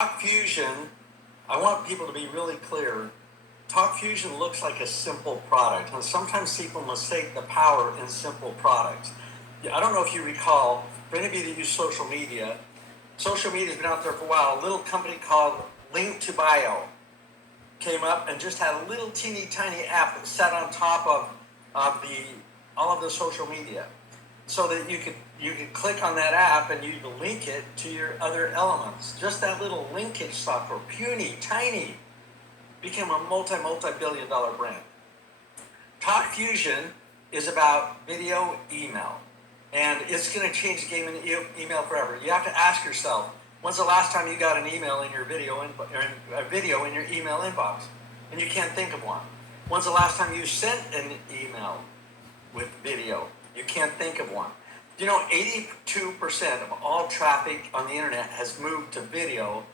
Talk Fusion, I want people to be really clear. Talk Fusion looks like a simple product, and sometimes people mistake the power in simple products. I don't know if you recall, for any of you that use social media has been out there for a while. A little company called Link to Bio came up and just had a little teeny tiny app that sat on top of the all of the social media, so that you could click on that app and you can link it to your other elements. Just that little linkage software, puny, tiny, became a multi-billion dollar brand. Talk Fusion is about video email, and it's going to change the game in email forever. You have to ask yourself, when's the last time you got an email in your a video in your email inbox? And you can't think of one. When's the last time you sent an email with video? You can't think of one. 82% of all traffic on the internet has moved to video,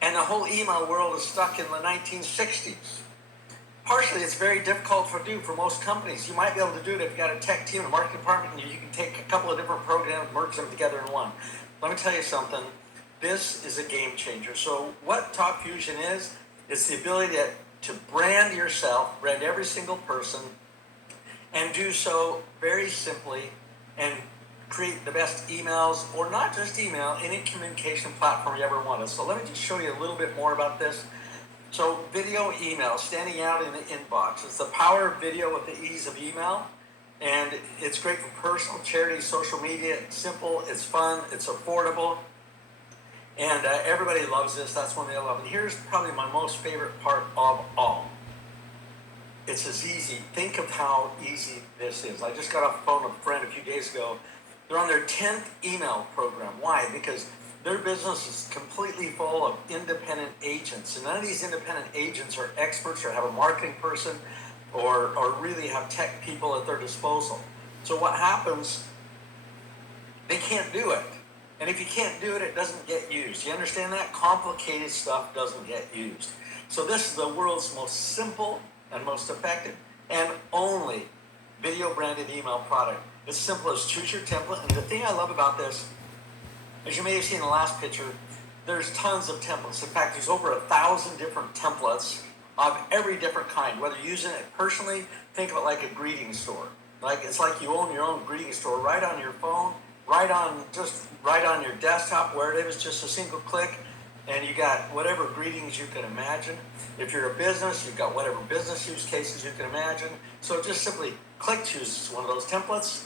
and the whole email world is stuck in the 1960s. Partially, it's very difficult to do for most companies. You might be able to do it if you've got a tech team and a marketing department, and you can take a couple of different programs, merge them together in one. Let me tell you something. This is a game changer. So what Talk Fusion is the ability to brand yourself, brand every single person, and do so very simply, and create the best emails, or not just email, any communication platform you ever wanted. So let me just show you a little bit more about this. So video email, standing out in the inbox. It's the power of video with the ease of email. And it's great for personal, charity, social media. It's simple, it's fun, it's affordable. And everybody loves this. That's one they love. And here's probably my most favorite part of all. It's as easy. Think of how easy this is. I just got off the phone with a friend a few days ago. They're on their 10th email program. Why? Because their business is completely full of independent agents. And none of these independent agents are experts or have a marketing person or really have tech people at their disposal. So what happens, they can't do it. And if you can't do it, it doesn't get used. You understand that? Complicated stuff doesn't get used. So this is the world's most simple and most effective and only video branded email product. It's simple as choose your template. And the thing I love about this, as you may have seen in the last picture, there's tons of templates. In fact, there's over 1,000 different templates of every different kind. Whether you're using it personally, think of it like a greeting store. It's like you own your own greeting store right on your phone, right on your desktop, where it is, just a single click, and you got whatever greetings you can imagine. If you're a business, you've got whatever business use cases you can imagine. So just simply click choose one of those templates,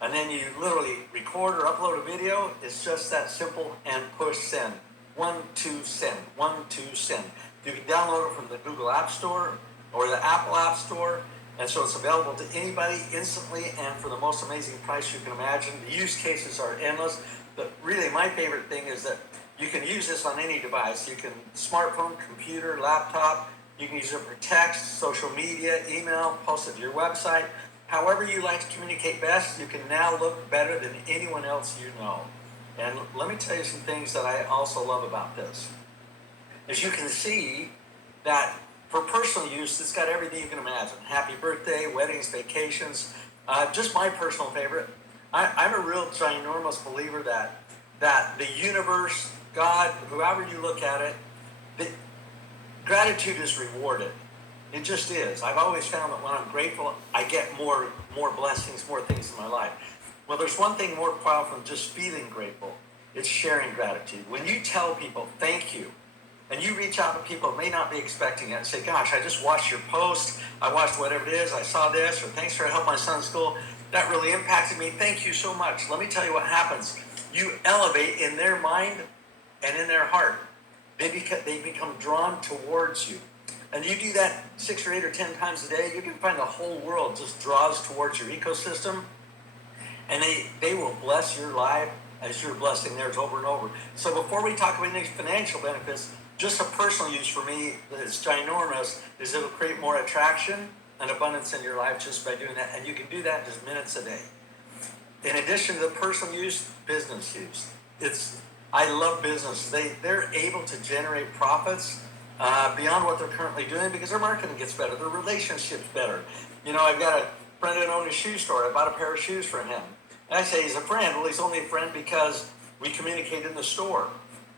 and then you literally record or upload a video. It's just that simple, and push send. 1, 2, send. 1, 2, send. You can download it from the Google App Store or the Apple App Store, and so it's available to anybody instantly and for the most amazing price you can imagine. The use cases are endless, but really my favorite thing is that you can use this on any device. You can smartphone, computer, laptop. You can use it for text, social media, email, post it to your website. However you like to communicate best, you can now look better than anyone else you know. And let me tell you some things that I also love about this. As you can see, that for personal use, it's got everything you can imagine. Happy birthday, weddings, vacations. Just my personal favorite. I'm a real ginormous believer that the universe, God, whoever you look at it, the gratitude is rewarded. It just is. I've always found that when I'm grateful, I get more blessings, more things in my life. Well, there's one thing more powerful than just feeling grateful. It's sharing gratitude. When you tell people thank you, and you reach out to people who may not be expecting it and say, gosh, I just watched your post, I watched whatever it is, I saw this, or thanks for helping my son in school, that really impacted me, thank you so much. Let me tell you what happens. You elevate in their mind and in their heart. They become drawn towards you. And you do that 6 or 8 or 10 times a day, you can find the whole world just draws towards your ecosystem, and they will bless your life as you're blessing theirs over and over. So before we talk about any financial benefits, just a personal use for me that's ginormous is it'll create more attraction and abundance in your life just by doing that. And you can do that in just minutes a day. In addition to the personal use, business use. I love business. They're able to generate profits beyond what they're currently doing because their marketing gets better, their relationships better. I've got a friend that owned a shoe store. I bought a pair of shoes for him. And I say he's a friend. Well, he's only a friend because we communicate in the store.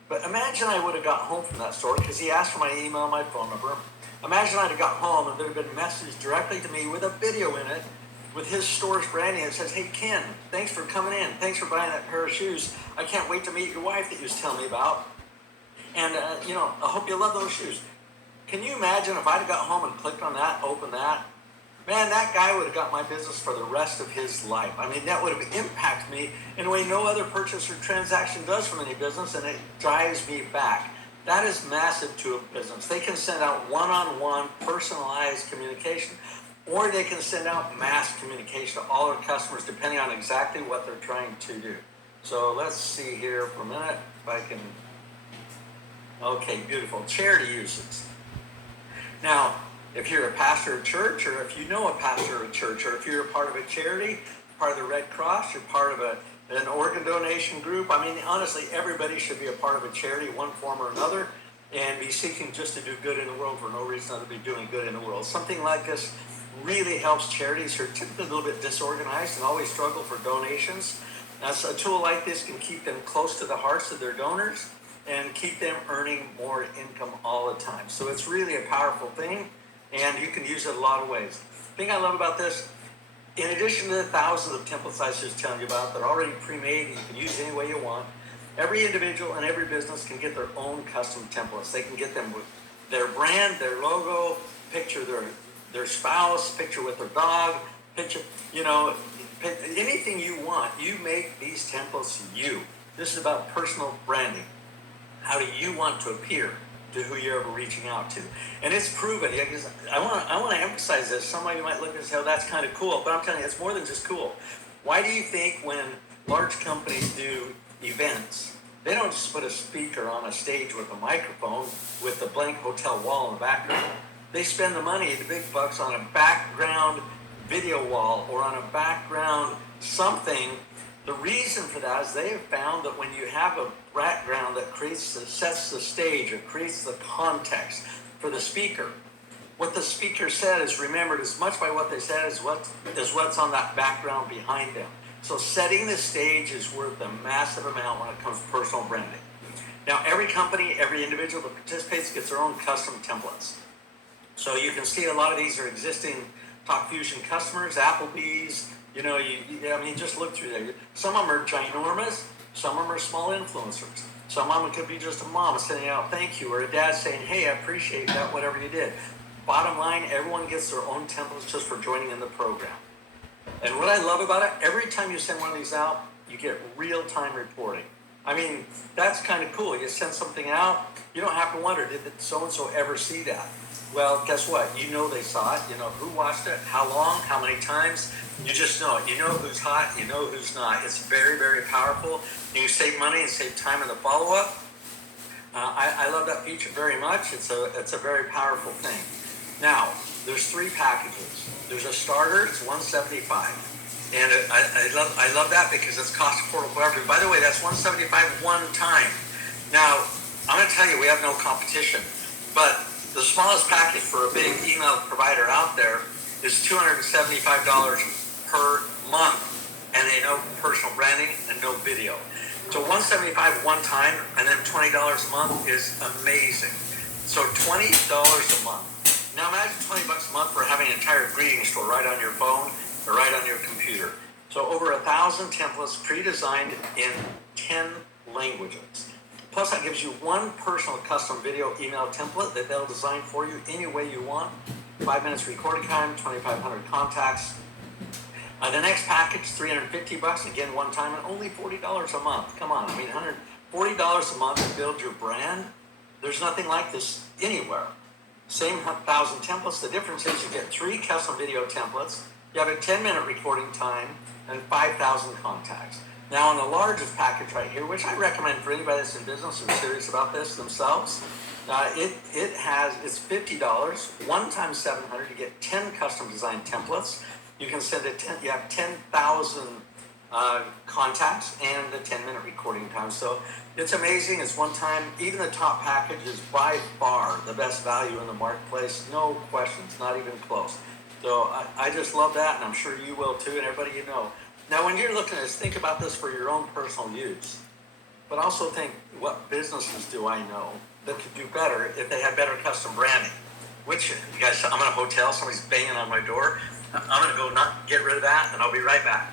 But imagine I would have got home from that store because he asked for my email, my phone number. Imagine I'd have got home and there'd have been a message directly to me with a video in it with his store's branding. It says, "Hey Ken, thanks for coming in. Thanks for buying that pair of shoes. I can't wait to meet your wife that you was telling me about. And I hope you love those shoes." Can you imagine if I'd have got home and clicked on that, opened that? Man, that guy would have got my business for the rest of his life. I mean, that would have impacted me in a way no other purchase or transaction does from any business, and it drives me back. That is massive to a business. They can send out one-on-one personalized communication, or they can send out mass communication to all their customers depending on exactly what they're trying to do. So let's see here for a minute if I can. Okay, beautiful. Charity uses. Now, if you're a pastor of church, or if you know a pastor of church, or if you're a part of a charity, part of the Red Cross, you're part of an organ donation group. I mean, honestly, everybody should be a part of a charity, one form or another, and be seeking just to do good in the world for no reason other than be doing good in the world. Something like this really helps charities who are typically a little bit disorganized and always struggle for donations. So a tool like this can keep them close to the hearts of their donors and keep them earning more income all the time. So it's really a powerful thing, and you can use it a lot of ways. The thing I love about this, in addition to the thousands of templates I was just telling you about that are already pre-made and you can use any way you want, every individual and every business can get their own custom templates. They can get them with their brand, their logo, picture their spouse, picture with their dog, picture, anything you want. You make these templates you. This is about personal branding. How do you want to appear to who you're ever reaching out to? And it's proven. I want to emphasize this. Some of you might look at this and say, "Oh, that's kind of cool," but I'm telling you, it's more than just cool. Why do you think when large companies do events, they don't just put a speaker on a stage with a microphone with a blank hotel wall in the background? They spend the money, the big bucks, on a background video wall or on a background something. The reason for that is they have found that when you have a background that sets the stage or creates the context for the speaker, what the speaker said is remembered as much by what they said as what's on that background behind them. So setting the stage is worth a massive amount when it comes to personal branding. Now, every company, every individual that participates gets their own custom templates. So you can see a lot of these are existing TalkFusion customers, Applebee's. Just look through there. Some of them are ginormous. Some of them are small influencers. Some of them could be just a mom sending out thank you, or a dad saying, "Hey, I appreciate that, whatever you did." Bottom line, everyone gets their own templates just for joining in the program. And what I love about it, every time you send one of these out, you get real-time reporting. I mean, that's kind of cool. You send something out, you don't have to wonder, did so-and-so ever see that? Well, guess what? You know they saw it. You know who watched it, how long, how many times. You just know it. You know who's hot. You know who's not. It's very, very powerful. You save money and save time in the follow-up. I love that feature very much. It's a very powerful thing. Now, there's 3 packages. There's a starter. It's $175, and I love that because it's cost affordable for everybody. By the way, that's $175 one time. Now, I'm going to tell you, we have no competition, but the smallest package for a big email provider out there is $275 per month, and they know personal branding and no video. So $175 one time, and then $20 a month is amazing. So $20 a month. Now imagine $20 a month for having an entire greeting store right on your phone or right on your computer. So over 1,000 templates pre-designed in 10 languages. Plus, that gives you one personal custom video email template that they'll design for you any way you want. 5 minutes recording time, 2,500 contacts. The next package, $350, again, one time, and only $40 a month. Come on, $40 a month to build your brand. There's nothing like this anywhere. Same 1,000 templates. The difference is you get 3 custom video templates. You have a 10-minute recording time and 5,000 contacts. Now, on the largest package right here, which I recommend for anybody that's in business or serious about this themselves, it's $50, one time $700. You get 10 custom designed templates. You can send you have 10,000 contacts and the 10-minute recording time. So it's amazing. It's one time. Even the top package is by far the best value in the marketplace. No questions, not even close. So I just love that, and I'm sure you will too, and everybody you know. Now, when you're looking at this, think about this for your own personal use. but also think, what businesses do I know that could do better if they had better custom branding? Which, you guys, I'm in a hotel, somebody's banging on my door. I'm going to go not get rid of that, and I'll be right back.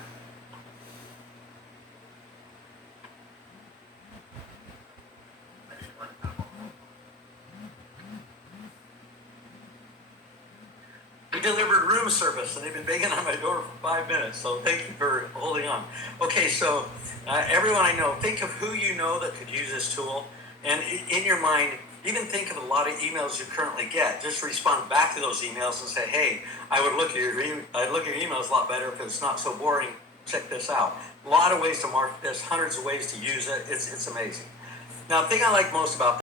We delivered room service, and they've been banging on my door for 5 minutes. So thank you for holding on. Okay, so everyone I know, think of who you know that could use this tool, and in your mind, even think of a lot of emails you currently get. Just respond back to those emails and say, "Hey, I'd look at your emails a lot better if it's not so boring. Check this out." A lot of ways to market this, hundreds of ways to use it. It's amazing. Now, the thing I like most about